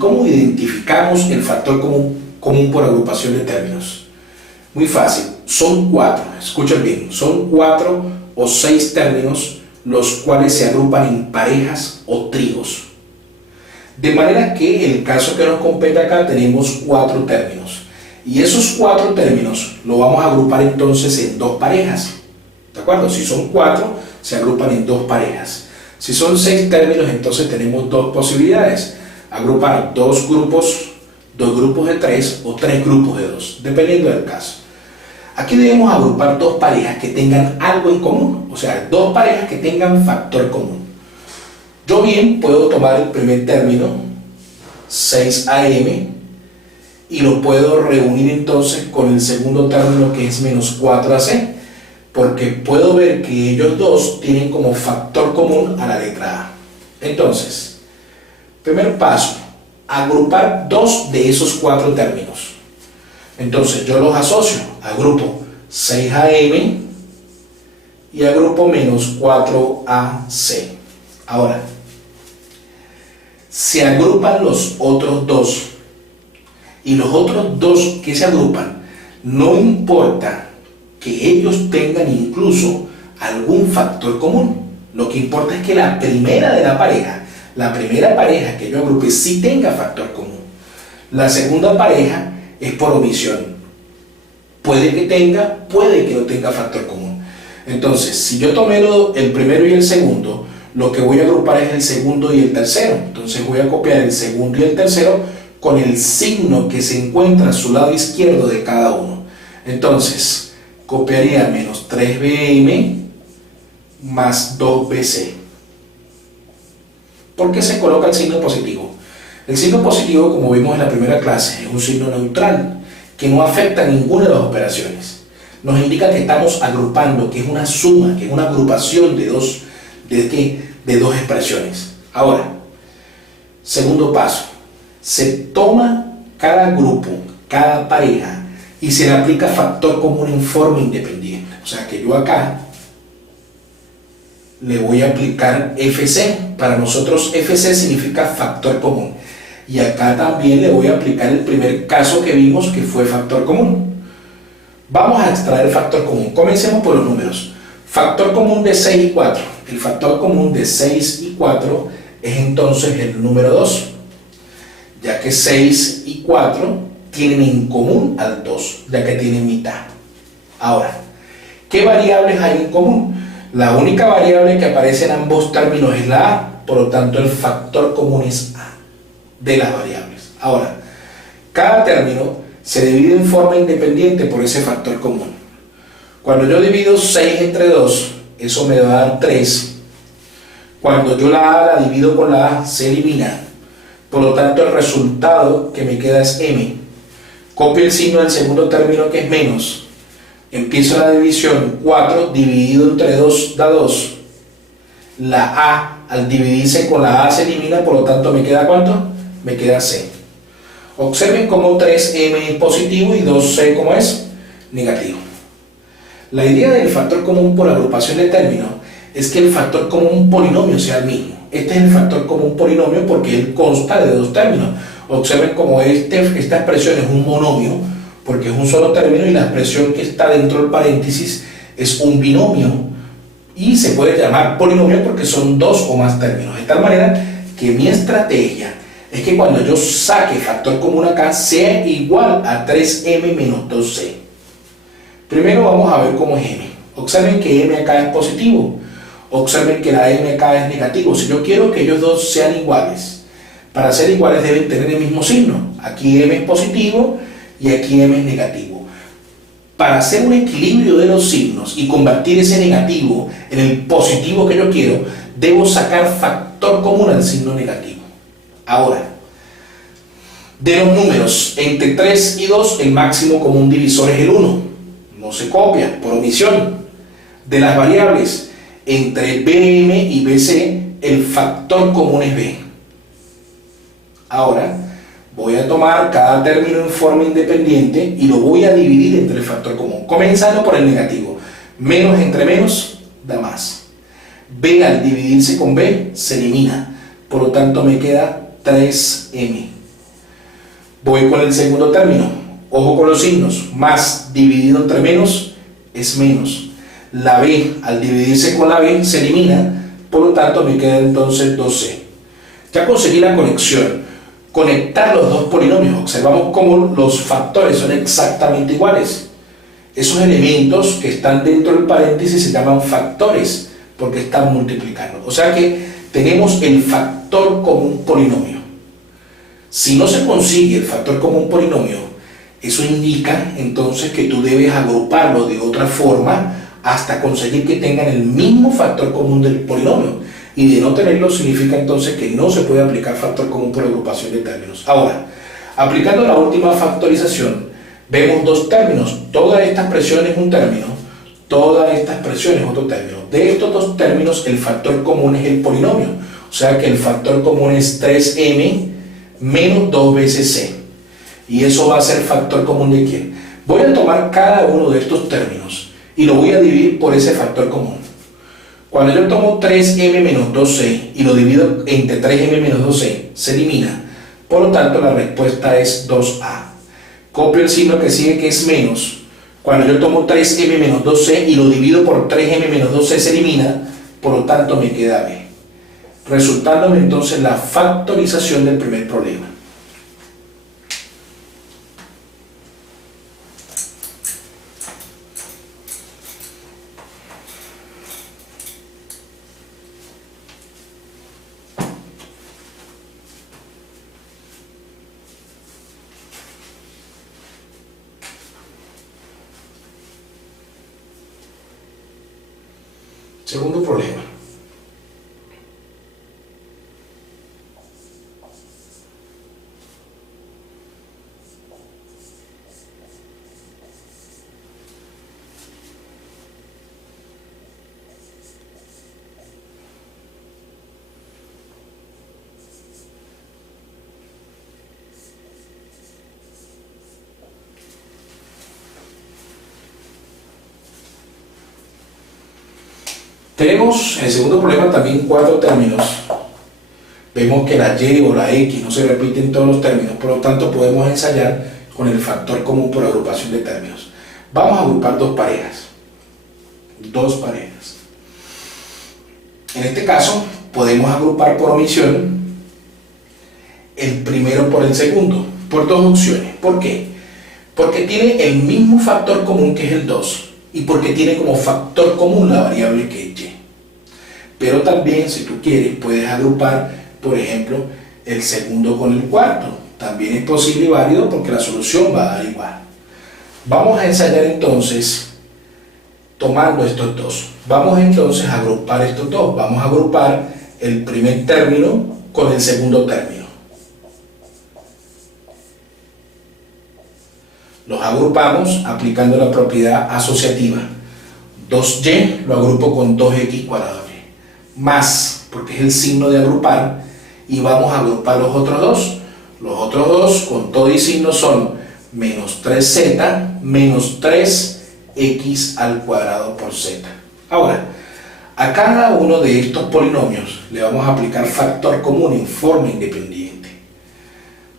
cómo identificamos el factor común por agrupación de términos? Muy fácil, son 4, escuchen bien, son 4 o 6 términos los cuales se agrupan en parejas o tríos. De manera que en el caso que nos compete acá tenemos 4 términos. Y esos 4 términos lo vamos a agrupar entonces en 2 parejas. ¿De acuerdo? Si son 4, se agrupan en 2 parejas. Si son 6 términos, entonces tenemos 2 posibilidades. Agrupar 2 grupos de 3 o 3 grupos de 2, dependiendo del caso. Aquí debemos agrupar 2 parejas que tengan algo en común, o sea, 2 parejas que tengan factor común. Yo bien puedo tomar el primer término, 6am, y lo puedo reunir entonces con el segundo término que es menos 4ac, porque puedo ver que ellos dos tienen como factor común a la letra A. Entonces, primer paso, agrupar 2 de esos 4 términos. Entonces yo los asocio, agrupo 6am y agrupo menos 4ac. Ahora, se agrupan los otros 2 y los otros 2 que se agrupan, no importa que ellos tengan incluso algún factor común. Lo que importa es que la primera pareja que yo agrupe sí tenga factor común. La segunda pareja es por omisión. Puede que tenga, puede que no tenga factor común. Entonces, si yo tomé el primero y el segundo, lo que voy a agrupar es el segundo y el tercero. Entonces voy a copiar el segundo y el tercero con el signo que se encuentra a su lado izquierdo de cada uno. Entonces, copiaría menos 3bm más 2bc. ¿Por qué se coloca el signo positivo? El signo positivo, como vimos en la primera clase, es un signo neutral que no afecta a ninguna de las operaciones. Nos indica que estamos agrupando, que es una suma, que es una agrupación de dos expresiones. Ahora, segundo paso, se toma cada grupo, cada pareja, y se le aplica factor común en forma independiente. O sea que yo acá le voy a aplicar FC. Para nosotros FC significa factor común. Y acá también le voy a aplicar el primer caso que vimos, que fue factor común. Vamos a extraer el factor común. Comencemos por los números. Factor común de 6 y 4. El factor común de 6 y 4 es entonces el número 2, ya que 6 y 4 tienen en común al 2, ya que tienen mitad. Ahora, ¿qué variables hay en común? La única variable que aparece en ambos términos es la A, por lo tanto el factor común es A de las variables. Ahora, cada término se divide en forma independiente por ese factor común. Cuando yo divido 6 entre 2, eso me va a dar 3. Cuando yo la A la divido con la A, se elimina. Por lo tanto, el resultado que me queda es M. Copio el signo del segundo término, que es menos. Empiezo la división. 4 dividido entre 2 da 2. La A, al dividirse con la A, se elimina. Por lo tanto, ¿me queda cuánto? Me queda C. Observen cómo 3M es positivo y 2C como es negativo. La idea del factor común por agrupación de términos es que el factor común polinomio sea el mismo. Este es el factor común polinomio porque él consta de 2 términos. Observen cómo esta expresión es un monomio porque es un solo término y la expresión que está dentro del paréntesis es un binomio y se puede llamar polinomio porque son 2 o más términos. De tal manera que mi estrategia es que cuando yo saque factor común acá sea igual a 3m menos 2c. Primero vamos a ver cómo es m. Observen que m acá es positivo. Observen que la m acá es negativo. Si yo quiero que ellos dos sean iguales, para ser iguales deben tener el mismo signo. Aquí m es positivo y aquí m es negativo. Para hacer un equilibrio de los signos y convertir ese negativo en el positivo que yo quiero, debo sacar factor común al signo negativo. Ahora, de los números entre 3 y 2, el máximo común divisor es el 1. No se copia, por omisión. De las variables entre BM y BC, el factor común es B. Ahora, voy a tomar cada término en forma independiente y lo voy a dividir entre el factor común, comenzando por el negativo. Menos entre menos da más. B al dividirse con B se elimina, por lo tanto me queda 3M. Voy con el segundo término. Ojo con los signos. Más dividido entre menos es menos. La b al dividirse con la b se elimina, por lo tanto me queda entonces 2c. Ya conseguí la conexión. Conectar los dos polinomios. Observamos cómo los factores son exactamente iguales. Esos elementos que están dentro del paréntesis se llaman factores porque están multiplicando. O sea que tenemos el factor común polinomio. Si no se consigue el factor común polinomio, eso indica entonces que tú debes agruparlo de otra forma hasta conseguir que tengan el mismo factor común del polinomio. Y de no tenerlo significa entonces que no se puede aplicar factor común por agrupación de términos. Ahora, aplicando la última factorización, vemos dos términos. Toda esta expresión es un término, toda esta expresión es otro término. De estos dos términos, el factor común es el polinomio. O sea que el factor común es 3m menos 2 veces c. Y eso va a ser factor común ¿de quién? Voy a tomar cada uno de estos términos y lo voy a dividir por ese factor común. Cuando yo tomo 3m menos 2c y lo divido entre 3m menos 2c, se elimina. Por lo tanto, la respuesta es 2a. Copio el signo que sigue, que es menos. Cuando yo tomo 3m menos 2c y lo divido por 3m menos 2c, se elimina. Por lo tanto, me queda b. Resultándome entonces la factorización del primer problema. Segundo problema. Tenemos en el segundo problema también 4 términos. Vemos que la y o la x no se repiten en todos los términos, por lo tanto podemos ensayar con el factor común por agrupación de términos. Vamos a agrupar dos parejas. En este caso podemos agrupar por omisión el primero por el segundo, por dos opciones. ¿Por qué? Porque tiene el mismo factor común que es el 2 y porque tiene como factor común la variable que es y. Pero también, si tú quieres, puedes agrupar, por ejemplo, el segundo con el cuarto. También es posible y válido porque la solución va a dar igual. Vamos a ensayar entonces tomando estos dos. Vamos entonces a agrupar estos dos. Vamos a agrupar el primer término con el segundo término. Los agrupamos aplicando la propiedad asociativa. 2y lo agrupo con 2x cuadrado y. Más, porque es el signo de agrupar, y vamos a agrupar los otros dos. Los otros dos con todo y signo son menos 3z menos 3x al cuadrado por z. Ahora, a cada uno de estos polinomios le vamos a aplicar factor común en forma independiente.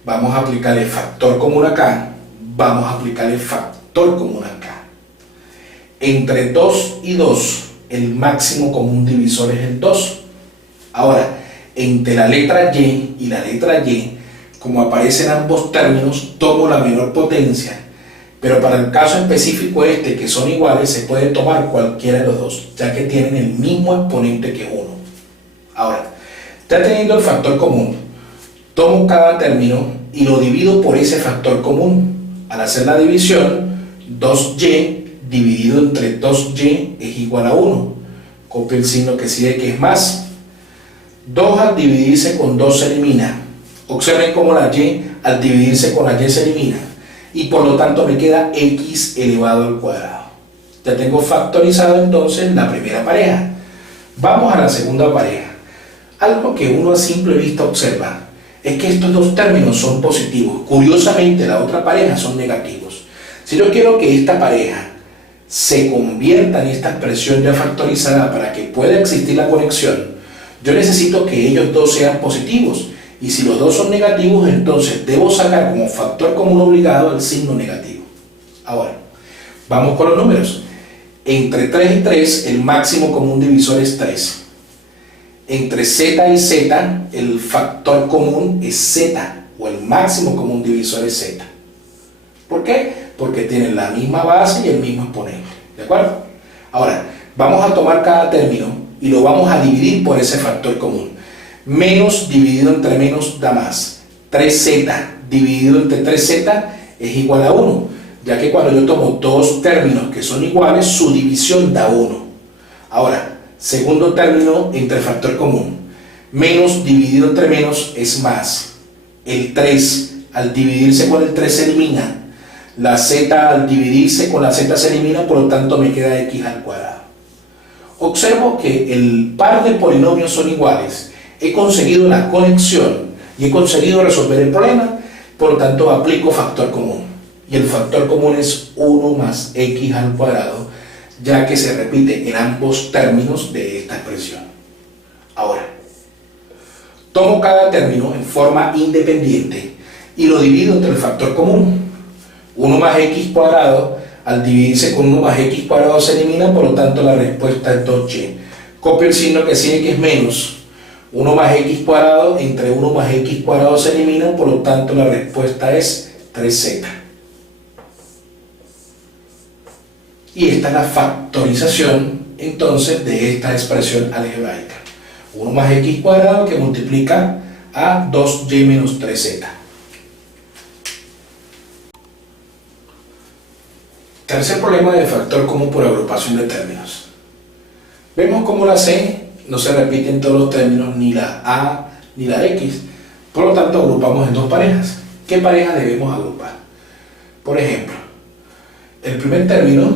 Vamos a aplicar el factor común acá. Vamos a aplicar el factor común acá. Entre 2 y 2, el máximo común divisor es el 2. Ahora, entre la letra y la letra y, como aparecen ambos términos, tomo la menor potencia. Pero para el caso específico este, que son iguales, se puede tomar cualquiera de los dos, ya que tienen el mismo exponente que 1. Ahora, ya teniendo el factor común, tomo cada término y lo divido por ese factor común. Al hacer la división, 2y dividido entre 2y es igual a 1. Copio el signo que sigue, que es más. 2 al dividirse con 2 se elimina. Observen cómo la y al dividirse con la y se elimina. Y por lo tanto me queda x elevado al cuadrado. Ya tengo factorizado entonces la primera pareja. Vamos a la segunda pareja. Algo que uno a simple vista observa es que estos dos términos son positivos. Curiosamente, la otra pareja son negativos. Si yo quiero que esta pareja se convierta en esta expresión ya factorizada para que pueda existir la conexión, yo necesito que ellos dos sean positivos. Y si los dos son negativos, entonces debo sacar como factor común obligado el signo negativo. Ahora, vamos con los números. Entre 3 y 3, el máximo común divisor es 3. Entre z y z, el factor común es z, o el máximo común divisor es z. ¿Por qué? Porque tienen la misma base y el mismo exponente. ¿De acuerdo? Ahora, vamos a tomar cada término y lo vamos a dividir por ese factor común. Menos dividido entre menos da más. 3z dividido entre 3z es igual a 1, ya que cuando yo tomo dos términos que son iguales, su división da 1. Ahora, segundo término entre factor común. Menos dividido entre menos es más. El 3 al dividirse con el 3 se elimina. La z al dividirse con la z se elimina, por lo tanto me queda x al cuadrado. Observo que el par de polinomios son iguales. He conseguido la conexión y he conseguido resolver el problema, por lo tanto aplico factor común. Y el factor común es 1 más x al cuadrado, ya que se repite en ambos términos de esta expresión. Ahora, tomo cada término en forma independiente y lo divido entre el factor común. 1 más x cuadrado, al dividirse con 1 más x cuadrado se elimina, por lo tanto la respuesta es 2y. Copio el signo que sigue, que es menos. 1 más x cuadrado, entre 1 más x cuadrado se elimina, por lo tanto la respuesta es 3z. Y esta es la factorización entonces de esta expresión algebraica. 1 más x cuadrado que multiplica a 2y menos 3z. Tercer problema de factor común por agrupación de términos. Vemos cómo la c no se repite en todos los términos, ni la a ni la x, por lo tanto agrupamos en dos parejas. ¿Qué parejas debemos agrupar? Por ejemplo, el primer término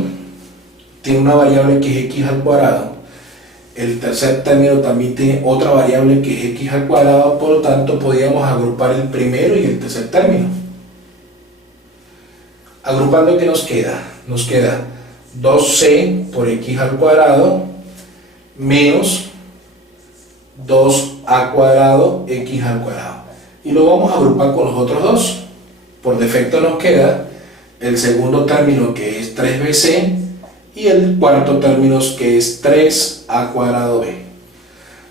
tiene una variable que es x al cuadrado, el tercer término también tiene otra variable que es x al cuadrado, por lo tanto podríamos agrupar el primero y el tercer término. Agrupando, ¿qué nos queda? Nos queda 2c por x al cuadrado menos 2a cuadrado x al cuadrado. Y lo vamos a agrupar con los otros dos. Por defecto nos queda el segundo término, que es 3bc, y el cuarto término, que es 3a cuadrado b.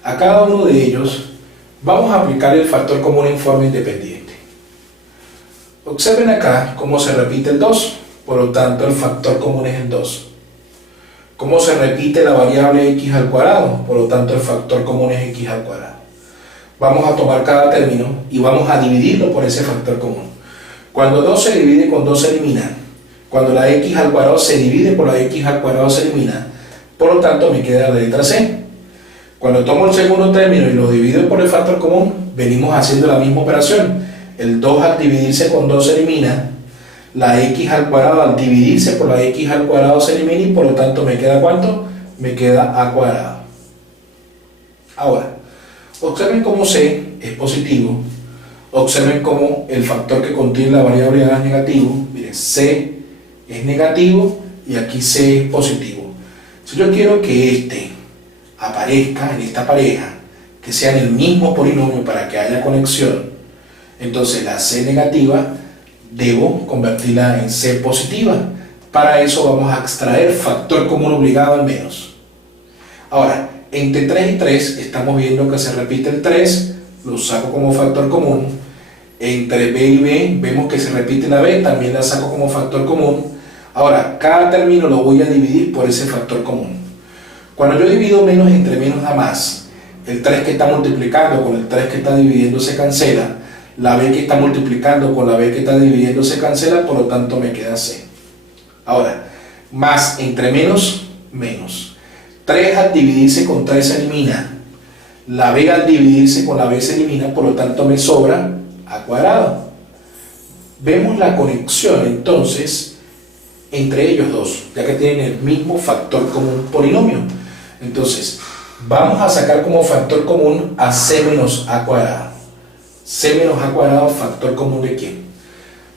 A cada uno de ellos vamos a aplicar el factor común en forma independiente. Observen acá cómo se repite el 2, por lo tanto el factor común es el 2. Cómo se repite la variable x al cuadrado, por lo tanto el factor común es x al cuadrado. Vamos a tomar cada término y vamos a dividirlo por ese factor común. Cuando 2 se divide con 2 se elimina. Cuando la x al cuadrado se divide por la x al cuadrado se elimina. Por lo tanto me queda la letra c. Cuando tomo el segundo término y lo divido por el factor común, venimos haciendo la misma operación. El 2 al dividirse con 2 se elimina. La x al cuadrado al dividirse por la x al cuadrado se elimina, y por lo tanto me queda ¿cuánto? Me queda a cuadrado. Ahora, observen cómo c es positivo. Observen cómo el factor que contiene la variable a es negativo. Miren, c es negativo y aquí c es positivo. Si yo quiero que este aparezca en esta pareja, que sean el mismo polinomio para que haya conexión, entonces la c negativa debo convertirla en c positiva. Para eso vamos a extraer factor común obligado al menos. Ahora, entre 3 y 3 estamos viendo que se repite el 3, lo saco como factor común. Entre b y b vemos que se repite la b, también la saco como factor común. Ahora, cada término lo voy a dividir por ese factor común. Cuando yo divido menos entre menos da más. El 3 que está multiplicando con el 3 que está dividiendo se cancela. La b que está multiplicando con la b que está dividiendo se cancela, por lo tanto me queda c. Ahora, más entre menos, menos. 3 al dividirse con 3 se elimina. La b al dividirse con la b se elimina, por lo tanto me sobra a cuadrado. Vemos la conexión entonces entre ellos dos, ya que tienen el mismo factor común polinomio. Entonces, vamos a sacar como factor común a c menos a cuadrado. C menos a cuadrado, factor común de quién.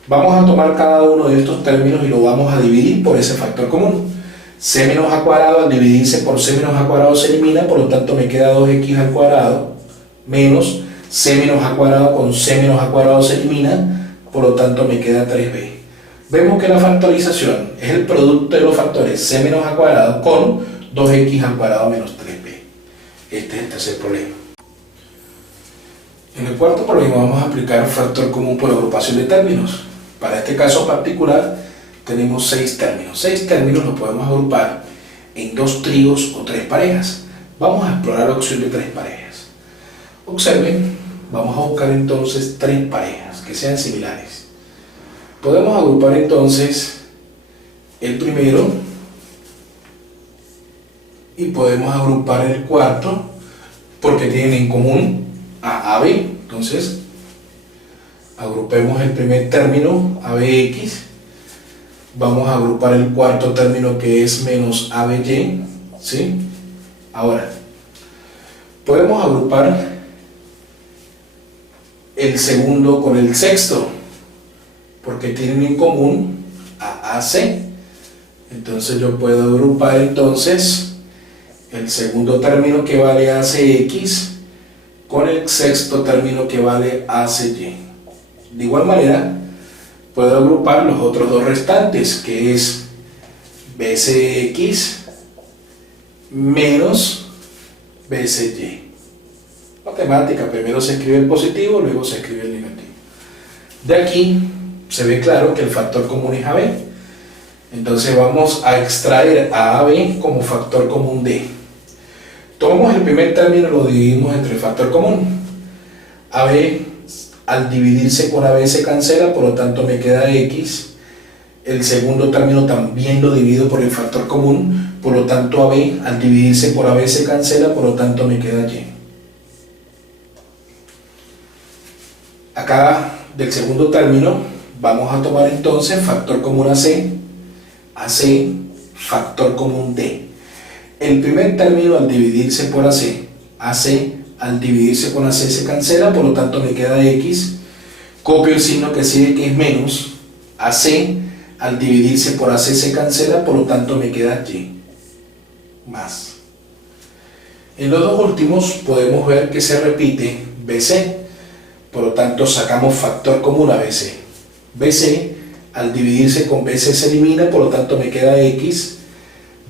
Vamos a tomar cada uno de estos términos y lo vamos a dividir por ese factor común. C menos a cuadrado al dividirse por c menos a cuadrado se elimina, por lo tanto me queda 2x al cuadrado menos c menos a cuadrado con c menos a cuadrado se elimina, por lo tanto me queda 3b. Vemos que la factorización es el producto de los factores c menos a cuadrado con 2x al cuadrado menos 3b. Este es el tercer problema. En el cuarto problema vamos a aplicar factor común por agrupación de términos. Para este caso particular tenemos 6 términos. 6 términos los podemos agrupar en 2 tríos o 3 parejas. Vamos a explorar la opción de 3 parejas. Observen, vamos a buscar entonces 3 parejas que sean similares. Podemos agrupar entonces el primero y podemos agrupar el cuarto porque tienen en común a AB. Entonces agrupemos el primer término ABX, vamos a agrupar el cuarto término que es menos ABY, ¿sí? Ahora podemos agrupar el segundo con el sexto porque tienen en común a AC. Entonces yo puedo agrupar entonces el segundo término que vale ACX con el sexto término que vale ACY. De igual manera, puedo agrupar los otros dos restantes, que es BCX menos BCY. Matemática, primero se escribe el positivo, luego se escribe el negativo. De aquí se ve claro que el factor común es AB. Entonces vamos a extraer a AB como factor común de. Tomamos el primer término y lo dividimos entre el factor común. AB al dividirse por AB se cancela, por lo tanto me queda X. El segundo término también lo divido por el factor común, por lo tanto AB al dividirse por AB se cancela, por lo tanto me queda Y. Acá del segundo término vamos a tomar entonces factor común AC, factor común D. El primer término al dividirse por AC al dividirse con AC se cancela, por lo tanto me queda X. Copio el signo que sigue que es menos. AC al dividirse por AC se cancela, por lo tanto me queda Y más. En los dos últimos podemos ver que se repite BC, por lo tanto sacamos factor común a BC. BC al dividirse con BC se elimina, por lo tanto me queda X.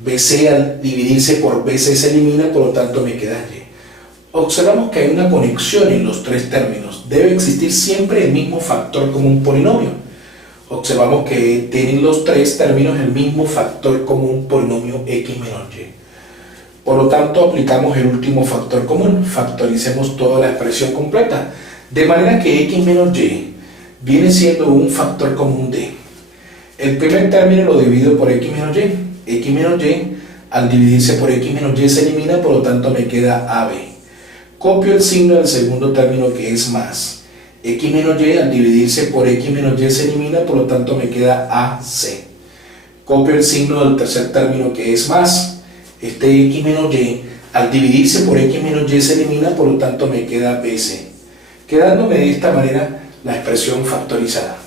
BC al dividirse por BC se elimina, por lo tanto me queda Y. Observamos que hay una conexión en los 3 términos. Debe existir siempre el mismo factor común polinomio. Observamos que tienen los 3 términos el mismo factor común polinomio X menos Y. Por lo tanto aplicamos el último factor común. Factoricemos toda la expresión completa. De manera que X menos Y viene siendo un factor común de. El primer término lo divido por X menos Y. X menos Y al dividirse por X menos Y se elimina, por lo tanto me queda AB. Copio el signo del segundo término que es más. X menos Y al dividirse por X menos Y se elimina, por lo tanto me queda AC. Copio el signo del tercer término que es más. Este X menos Y al dividirse por X menos Y se elimina, por lo tanto me queda BC. Quedándome de esta manera la expresión factorizada.